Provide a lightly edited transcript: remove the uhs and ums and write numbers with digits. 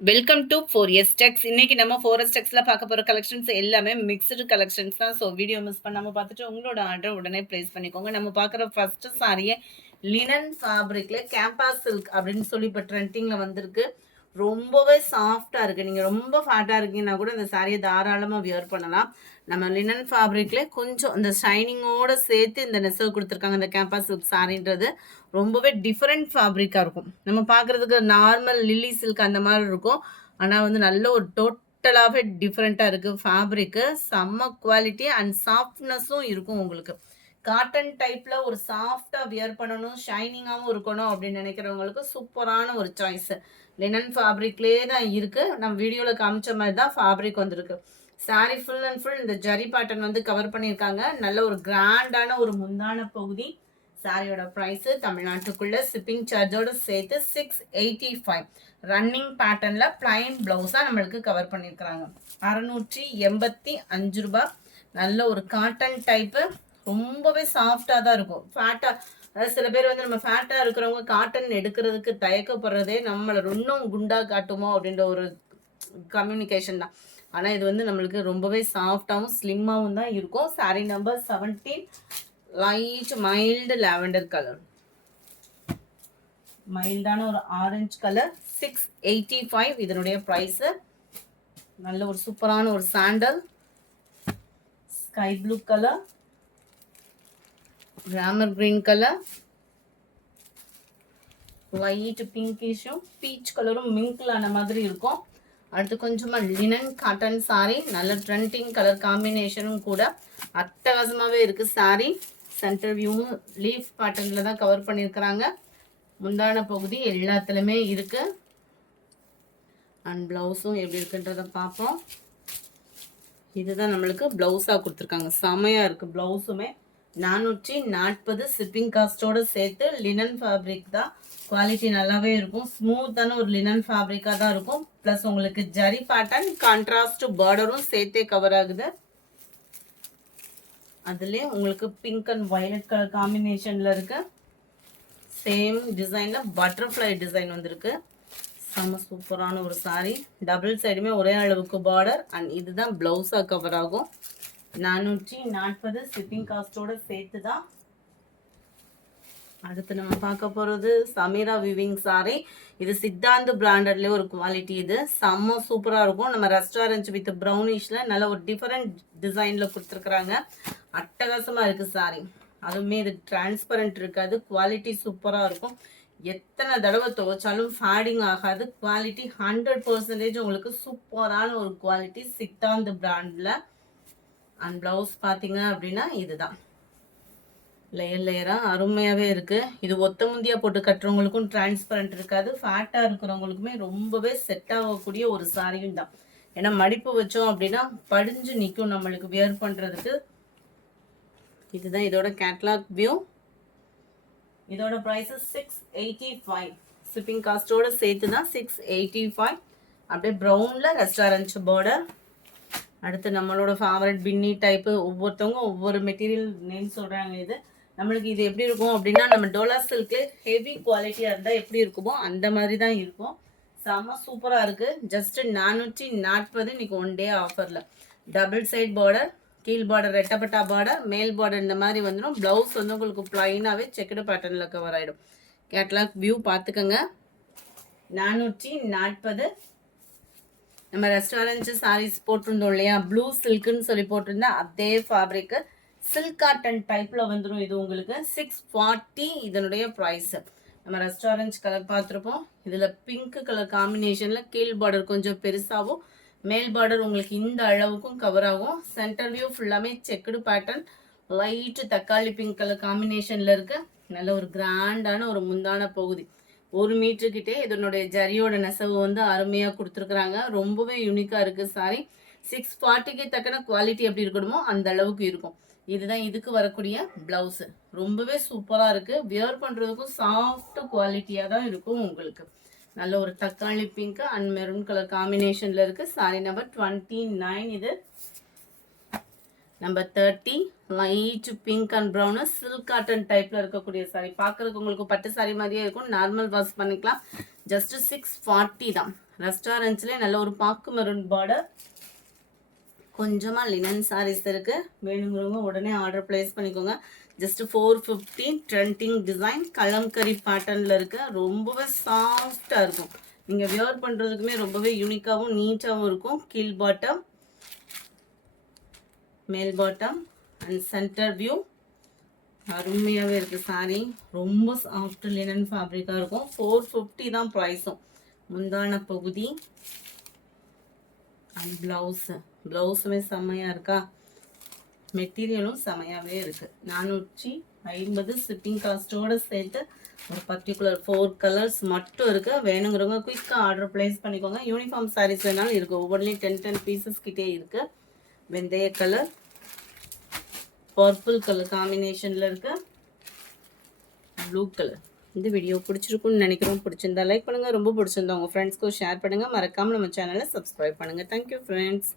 Welcome to 4S டெக்ஸ். இன்னைக்கு நம்ம 4S டெக்ஸ்ல பார்க்க போற கலெக்ஷன்ஸ் எல்லாமே மிக்ஸ்டு கலெக்ஷன்ஸ் தான். ஸோ வீடியோ மிஸ் பண்ணாம பார்த்துட்டு உங்களோட ஆர்டர் உடனே பிளேஸ் பண்ணிக்கோங்க. நம்ம பார்க்குற ஃபர்ஸ்ட் சாரியே லினன் ஃபேப்ரிக்ல கேம்பஸ் சில்க் அப்படின்னு சொல்லி இப்போ ட்ரெண்டிங்ல வந்திருக்கு. ரொம்பவே சாஃப்டாக இருக்குது. நீங்கள் ரொம்ப ஃபேட்டாக இருக்கீங்கன்னா கூட இந்த சாரியை தாராளமாக வியர் பண்ணலாம். நம்ம லினன் ஃபேப்ரிக்ல கொஞ்சம் இந்த ஷைனிங்கோட சேர்த்து இந்த நெசவு கொடுத்துருக்காங்க. இந்த கேம்பஸ் சில்க் சாரின்றது ரொம்பவே டிஃப்ரெண்ட் ஃபேப்ரிக்காக இருக்கும். நம்ம பார்க்குறதுக்கு நார்மல் லில்லி சில்க் அந்த மாதிரி இருக்கும். ஆனால் வந்து நல்ல ஒரு டோட்டலாகவே டிஃப்ரெண்ட்டாக இருக்குது. ஃபேப்ரிக்கு செம்ம குவாலிட்டி அண்ட் சாஃப்ட்னஸும் இருக்கும். உங்களுக்கு காட்டன் டைப்பில் ஒரு சாஃப்டாக வியர் பண்ணணும், ஷைனிங்காகவும் இருக்கணும் அப்படின்னு நினைக்கிறவங்களுக்கு சூப்பரான ஒரு சாய்ஸு. லினன் ஃபேப்ரிக்லேயே தான் இருக்குது. நம்ம வீடியோவில் காமிச்ச மாதிரி தான் ஃபேப்ரிக் வந்திருக்கு. சாரி ஃபுல் அண்ட் ஃபுல் இந்த ஜரி பேட்டர்ன் வந்து கவர் பண்ணியிருக்காங்க. நல்ல ஒரு கிராண்டான ஒரு முந்தான பகுதி. சாரியோட ப்ரைஸு தமிழ்நாட்டுக்குள்ளே ஷிப்பிங் சார்ஜோடு சேர்த்து 685. ரன்னிங் பேட்டர்னில் பிளைன் ப்ளவுஸாக நம்மளுக்கு கவர் பண்ணியிருக்கிறாங்க. 685 ரூபா. நல்ல ஒரு காட்டன் டைப்பு, ரொம்பவே சாஃப்டாக தான் இருக்கும். ஃபேட்டாக, அதாவது சில பேர் வந்து நம்ம ஃபேட்டாக இருக்கிறவங்க காட்டன் எடுக்கிறதுக்கு தயக்கப்படுறதே நம்மளை இன்னும் குண்டாக காட்டுமோ அப்படின்ற ஒரு கம்யூனிகேஷன் தான். ஆனால் இது வந்து நம்மளுக்கு ரொம்பவே சாஃப்டாகவும் ஸ்லிம்மாகவும் தான் இருக்கும். Sari number 17, light mild lavender colour, மைல்டான ஒரு ஆரஞ்சு கலர். 685 இதனுடைய ப்ரைஸு. நல்ல ஒரு சூப்பரான ஒரு sandal, sky blue colour, Ramar green colour, light பிங்கிஷும் பீச் கலரும் மிங்கிளான மாதிரி இருக்கும். அடுத்து கொஞ்சமாக லினன் காட்டன் சாரி, நல்ல ட்ரெண்டிங் கலர் காம்பினேஷனும் கூட அட்டகாசமாகவே இருக்குது. சாரி சென்டர் வியூவும் லீஃப் பேட்டர்னில் தான் கவர் பண்ணியிருக்கிறாங்க. முந்தான பகுதி எல்லாத்துலேயுமே இருக்குது. அண்ட் ப்ளவுஸும் எப்படி இருக்குன்றதை பார்ப்போம். இதுதான் நம்மளுக்கு ப்ளவுஸாக கொடுத்துருக்காங்க. செமையாக இருக்குது ப்ளவுஸுமே. 440 ஷிப்பிங் காஸ்ட்டோடு சேர்த்து. லினன் ஃபேப்ரிக் தான், குவாலிட்டி நல்லாவே இருக்கும். ஸ்மூத்தான ஒரு லினன் ஃபேப்ரிக்காக தான் இருக்கும். ப்ளஸ் உங்களுக்கு ஜரி பேட்டர்ன் கான்ட்ராஸ்ட் பார்டரும் சேர்த்தே கவர் ஆகுது. அதுலேயே உங்களுக்கு பிங்க் அண்ட் வயலட் கலர் காம்பினேஷனில் இருக்கு. சேம் டிசைனில் பட்டர்ஃப்ளை டிசைன் வந்திருக்கு. செம்ம சூப்பரான ஒரு சாரி. டபுள் சைடுமே ஒரே அளவுக்கு பார்டர். அண்ட் இதுதான் ப்ளவுஸாக கவர் ஆகும். 440 ஷிப்பிங் காஸ்ட்டோடு சேர்த்து தான். அடுத்து நம்ம பார்க்க போகிறது சமீரா விவிங் சாரி. இது சித்தாந்த் பிராண்டட்லேயே ஒரு குவாலிட்டி. இது செம்ம சூப்பராக இருக்கும். நம்ம ரெஸ்டாரண்ட் வித் ப்ரௌனிஷில் நல்ல ஒரு டிஃப்ரெண்ட் டிசைனில் கொடுத்துருக்குறாங்க. அட்டகாசமாக இருக்குது சாரி. அதுவுமே இது டிரான்ஸ்பரண்ட் இருக்காது. குவாலிட்டி சூப்பராக இருக்கும். எத்தனை தடவை துவைச்சாலும் ஃபேடிங் ஆகாது. குவாலிட்டி 100% உங்களுக்கு சூப்பரான ஒரு குவாலிட்டி சித்தாந்த் பிராண்டில். அண்ட் ப்ளவுஸ் பார்த்தீங்க அப்படின்னா இதுதான் லேயர் லேயராக அருமையாகவே இருக்குது. இது ஒத்த முந்தியாக போட்டு கட்டுறவங்களுக்கும் டிரான்ஸ்பரண்ட் இருக்காது. ஃபேட்டாக இருக்கிறவங்களுக்குமே ரொம்பவே செட் ஆகக்கூடிய ஒரு சாரியும் தான். ஏன்னா மடிப்பு வச்சோம் அப்படின்னா படிஞ்சு நிற்கும் நம்மளுக்கு வியர் பண்ணுறதுக்கு. இதுதான் இதோட கேட்லாக் வியூ. இதோட ப்ரைஸு 685. ஷிப்பிங் காஸ்ட்டோடு சேர்த்து தான் 685. அப்படியே ப்ரௌனில் ரெஸ்டாரண்ட் பார்டர். அடுத்து நம்மளோட ஃபேவரட் பின்னி டைப்பு. ஒவ்வொருத்தவங்க ஒவ்வொரு மெட்டீரியல் நேம் சொல்கிறாங்க. இது நம்மளுக்கு இது எப்படி இருக்கும் அப்படின்னா, நம்ம டோலா சில்க்கு ஹெவி குவாலிட்டியாக இருந்தால் எப்படி இருக்குமோ அந்த மாதிரி தான் இருக்கும். செம்ம சூப்பராக இருக்குது. ஜஸ்ட்டு 440 இன்னைக்கு 1 டே ஆஃபரில். டபுள் சைட் பார்டர், கீழ் பார்டர் ரெட்டப்பட்டா பார்டர், மேல் பார்டர் இந்த மாதிரி வந்துடும். ப்ளவுஸ் வந்து உங்களுக்கு ப்ளைனாகவே செக்குடு பேட்டர்னில் கவர் ஆகிடும். கேட்லாக் வியூ பார்த்துக்கோங்க. 440. நம்ம ரெஸ்டாரண்ட் சாரீஸ் போட்டிருந்தோம் இல்லையா, ப்ளூ சில்க்குன்னு சொல்லி போட்டிருந்தா அதே ஃபேப்ரிக்கு சில்க் காட்டன் டைப்பில் வந்துடும். இது உங்களுக்கு 640 இதனுடைய ப்ரைஸு. நம்ம ரெஸ்டாரண்ட் கலர் பார்த்துருப்போம். இதில் பிங்க் கலர் காம்பினேஷனில் கீழ் பார்டர் கொஞ்சம் பெருசாகவும் மேல் பார்டர் உங்களுக்கு இந்த அளவுக்கும் கவர் ஆகும். சென்டர் வியூ ஃபுல்லாமே செக்குடு பேட்டர்ன், லைட்டு தக்காளி பிங்க் கலர் காம்பினேஷனில் இருக்குது. நல்ல ஒரு கிராண்டான ஒரு முந்தான பகுதி. 1 மீட்டருக்கிட்டே இதனுடைய ஜரியோட நெசவு வந்து அருமையாக கொடுத்துருக்குறாங்க. ரொம்பவே யூனிக்காக இருக்குது சாரி. 640க்கு தக்கன குவாலிட்டி எப்படி இருக்கணுமோ அந்த அளவுக்கு இருக்கும். இதுதான் இதுக்கு வரக்கூடிய ப்ளவுஸு. ரொம்பவே சூப்பராக இருக்குது. வியர் பண்ணுறதுக்கும் சாஃப்ட் குவாலிட்டியாக தான் இருக்கும் உங்களுக்கு. நல்ல ஒரு தக்காளி பிங்க் அண்ட் மெரூன் கலர் காம்பினேஷனில் இருக்குது. Sorry number 29. இது number 30, light pink and brown silk cotton டைப்பில் இருக்கக்கூடிய சாரி. பார்க்குறதுக்கு உங்களுக்கு பட்டு சாரி மாதிரியே இருக்கும். நார்மல் வாஷ் பண்ணிக்கலாம். ஜஸ்ட்டு 640 தான். ரெஸ்டாரண்ட்ஸ்லேயே நல்ல ஒரு பாக்கு மெரூன் பார்டர், கொஞ்சமாக லினன் சாரீஸ் இருக்குது. வேணுங்கிறவங்க உடனே ஆர்டர் ப்ளேஸ் பண்ணிக்கோங்க. ஜஸ்ட் 450. ட்ரெண்டிங் டிசைன் கலம்கரி பேட்டர்னில் இருக்குது. ரொம்பவே சாஃப்டாக இருக்கும். நீங்கள் வியர் பண்ணுறதுக்குமே ரொம்பவே யூனிக்காகவும் நீட்டாகவும் இருக்கும். கீழ் பாட்டம், மேல் பாட்டம் அண்ட் சென்டர் வியூ அருமையாகவே இருக்குது சாரீ. ரொம்ப சாஃப்ட் லினன் ஃபேப்ரிக்காக இருக்கும். 450 தான் ப்ரைஸும். முந்தான பகுதி அண்ட் ப்ளவுஸுமே செம்மையாக இருக்கா. மெட்டீரியலும் செம்மையாகவே இருக்குது. 450 ஷிப்பிங் காஸ்ட்டோடு சேர்த்து ஒரு பர்டிகுலர் 4 கலர்ஸ் மட்டும் இருக்குது. வேணுங்கிறவங்க குயிக்காக ஆர்டர் ப்ளேஸ் பண்ணிக்கோங்க. யூனிஃபார்ம் சாரீஸ் வேணாலும் இருக்குது. ஒவ்வொன்றிலையும் 10 பீசஸ் கிட்டே இருக்குது. வெந்தய கலர், பர்பிள் கலர் காம்பினேஷனில் இருக்குது, ப்ளூ கலர். இந்த வீடியோ பிடிச்சிருக்குன்னு நினைக்கிறோம். பிடிச்சிருந்தா லைக் பண்ணுங்கள். ரொம்ப பிடிச்சிருந்தா உங்கள் ஃப்ரெண்ட்ஸ்க்கும் ஷேர் பண்ணுங்கள். மறக்காமல் நம்ம சேனலை சப்ஸ்கிரைப் பண்ணுங்கள். Thank you friends.